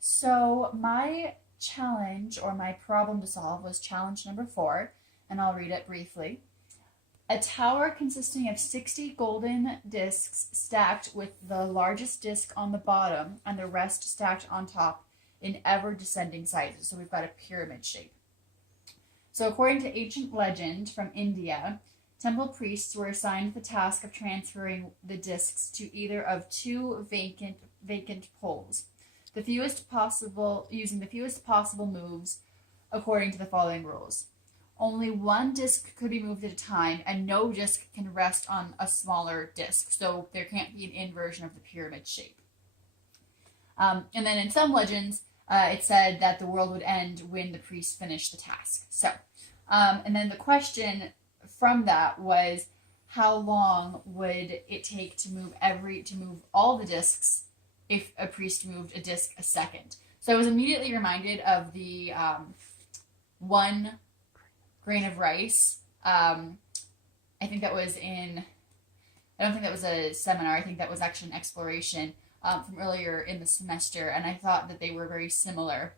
So my challenge or my problem to solve was challenge number 4, and I'll read it briefly. A tower consisting of 60 golden discs stacked with the largest disc on the bottom and the rest stacked on top in ever descending sizes. So we've got a pyramid shape. So according to ancient legend from India, temple priests were assigned the task of transferring the discs to either of two vacant poles, using the fewest possible moves according to the following rules. Only one disc could be moved at a time, and no disc can rest on a smaller disc, so there can't be an inversion of the pyramid shape. And then in some legends, it said that the world would end when the priests finished the task. So, and then the question from that was, how long would it take to move all the discs if a priest moved a disc a second? So I was immediately reminded of the 1 grain of rice. I think that was I don't think that was a seminar. I think that was actually an exploration from earlier in the semester, and I thought that they were very similar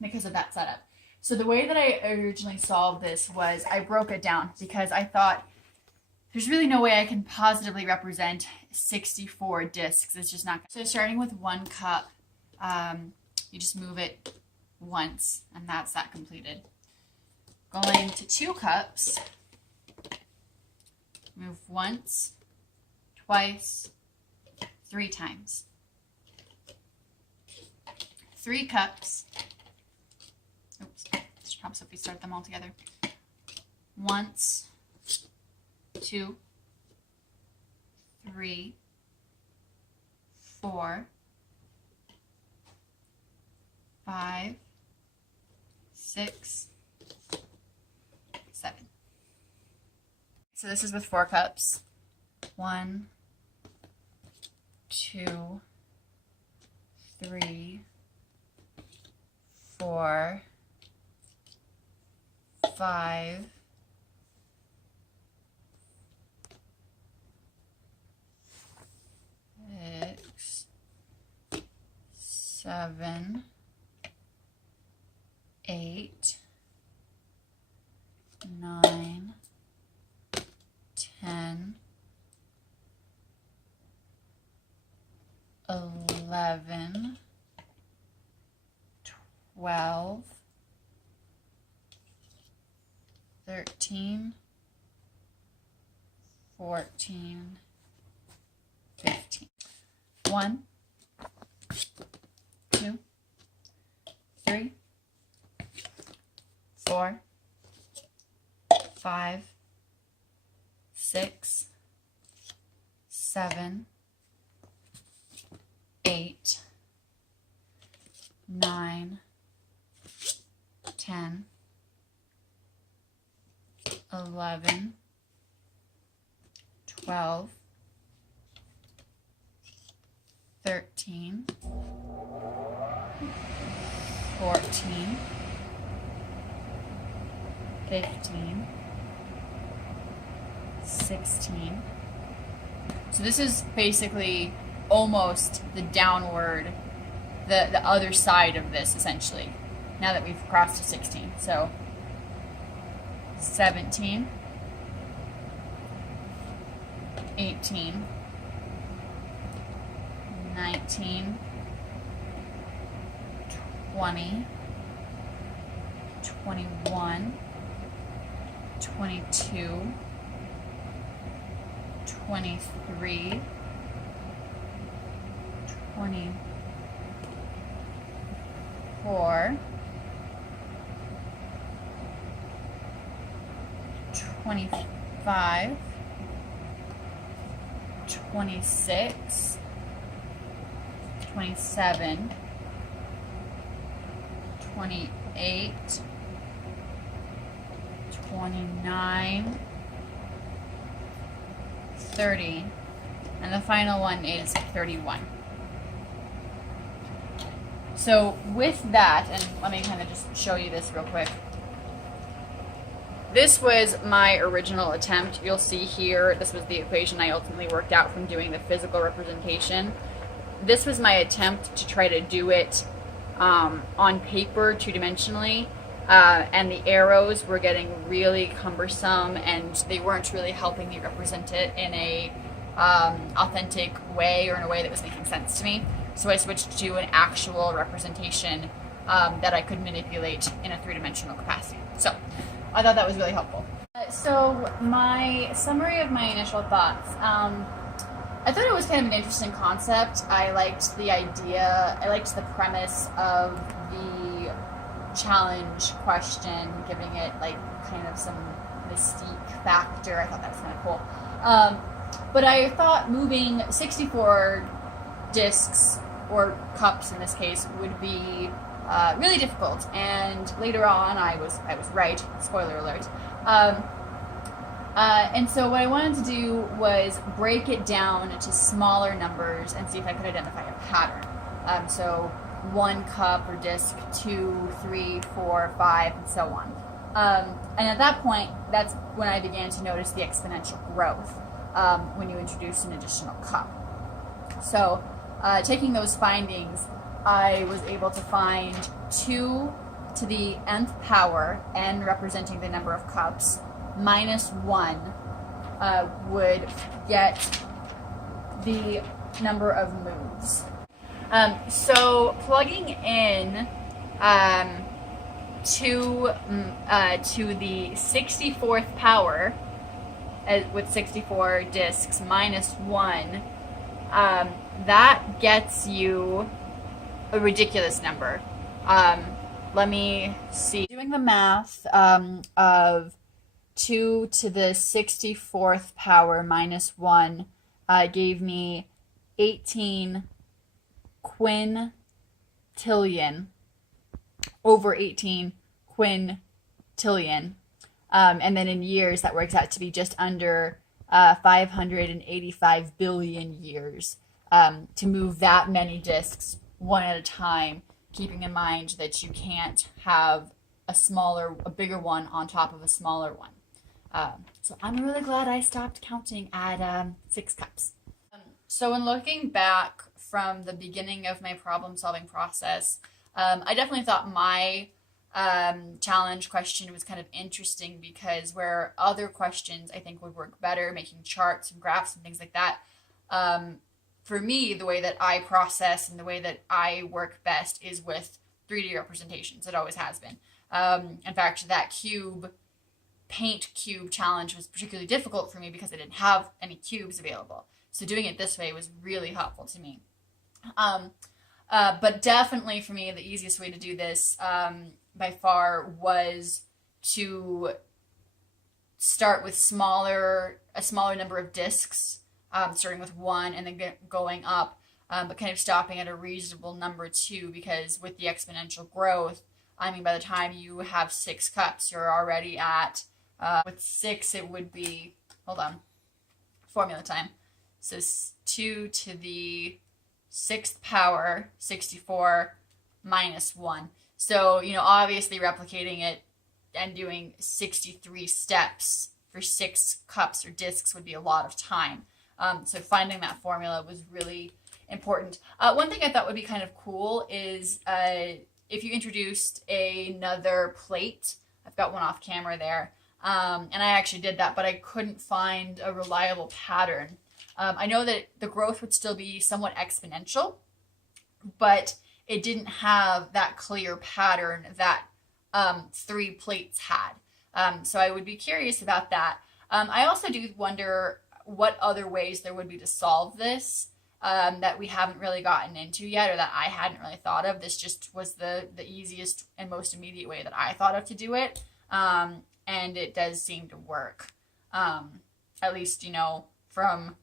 because of that setup. So the way that I originally solved this was I broke it down because I thought there's really no way I can positively represent 64 discs. It's just not. So starting with 1 cup, you just move it once, and that's that completed. Going to 2 cups, move once, twice, 3 times. 3 cups, oops, this helps if we start them all together. Once, 2, 3, 4, 5, 6, 7. So this is with 4 cups. 1, 2, 3, 4, 5, 6, 7, 8, 9, 10, 11, 12, 13, 14, 15. 1, 2, 3, 4, 5, 6, 7, 8, 9, 10, 11, 12, 13, 14, 15, 16. So this is basically almost the downward, the other side of this essentially, now that we've crossed to 16. So 17, 18, 19, 20, 21, 22, 23, 24, 25, 26, 27, 28, 29, 30, and the final one is 31. So with that, and let me kind of just show you this real quick. This was my original attempt. You'll see here, this was the equation I ultimately worked out from doing the physical representation. This was my attempt to try to do it on paper two-dimensionally, and the arrows were getting really cumbersome, and they weren't really helping me represent it in a authentic way, or in a way that was making sense to me. So I switched to an actual representation that I could manipulate in a three-dimensional capacity. So I thought that was really helpful. So my summary of my initial thoughts. I thought it was kind of an interesting concept. I liked the idea, I liked the premise of the challenge question, giving it like kind of some mystique factor. I thought that was kind of cool. But I thought moving 64 discs, or cups in this case, would be really difficult. And later on, I was right. Spoiler alert. And so what I wanted to do was break it down to smaller numbers and see if I could identify a pattern. So 1 cup or disc, 2, 3, 4, 5, and so on. And at that point, that's when I began to notice the exponential growth when you introduce an additional cup. So taking those findings, I was able to find 2 to the nth power, n representing the number of cups, minus 1 would get the number of moves. So plugging in to the 64th power with 64 discs minus 1, that gets you a ridiculous number. Let me see. Doing the math of 2 to the 64th power minus 1 gave me 18 quintillion, over 18 quintillion. And then in years, that works out to be just under 585 billion years to move that many discs one at a time, keeping in mind that you can't have a bigger one on top of a smaller one. So I'm really glad I stopped counting at 6 cups. So in looking back from the beginning of my problem-solving process, I definitely thought my challenge question was kind of interesting, because where other questions I think would work better, making charts and graphs and things like that, for me, the way that I process and the way that I work best is with 3D representations. It always has been. In fact, that paint cube challenge was particularly difficult for me because I didn't have any cubes available. So doing it this way was really helpful to me. But definitely for me, the easiest way to do this by far was to start with a smaller number of discs, starting with 1 and then going up, but kind of stopping at a reasonable number 2, because with the exponential growth, I mean, by the time you have 6 cups, you're already at, with 6, it would be, hold on, formula time. So 2 to the 6th power, 64 minus 1. So, obviously replicating it and doing 63 steps for 6 cups or discs would be a lot of time. So finding that formula was really important. One thing I thought would be kind of cool is if you introduced another plate. I've got one off camera there. And I actually did that, but I couldn't find a reliable pattern. I know that the growth would still be somewhat exponential, but it didn't have that clear pattern that 3 plates had. So I would be curious about that. I also do wonder what other ways there would be to solve this that we haven't really gotten into yet, or that I hadn't really thought of. This just was the easiest and most immediate way that I thought of to do it. And it does seem to work. At least, from,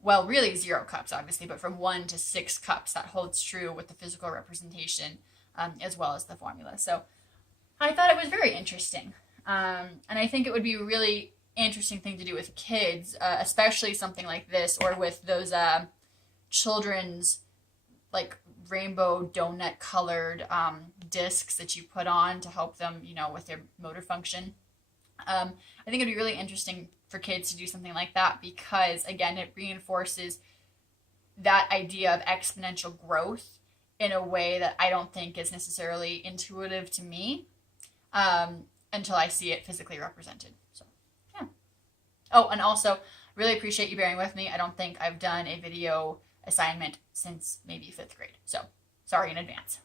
well, really 0 cups, obviously, but from 1 to 6 cups, that holds true with the physical representation as well as the formula. So I thought it was very interesting. And I think it would be a really interesting thing to do with kids, especially something like this, or with those children's like rainbow donut colored discs that you put on to help them, with their motor function. I think it'd be really interesting for kids to do something like that, because again, it reinforces that idea of exponential growth in a way that I don't think is necessarily intuitive to me until I see it physically represented. So, yeah. Oh, and also, really appreciate you bearing with me. I don't think I've done a video assignment since maybe 5th grade. So, sorry in advance.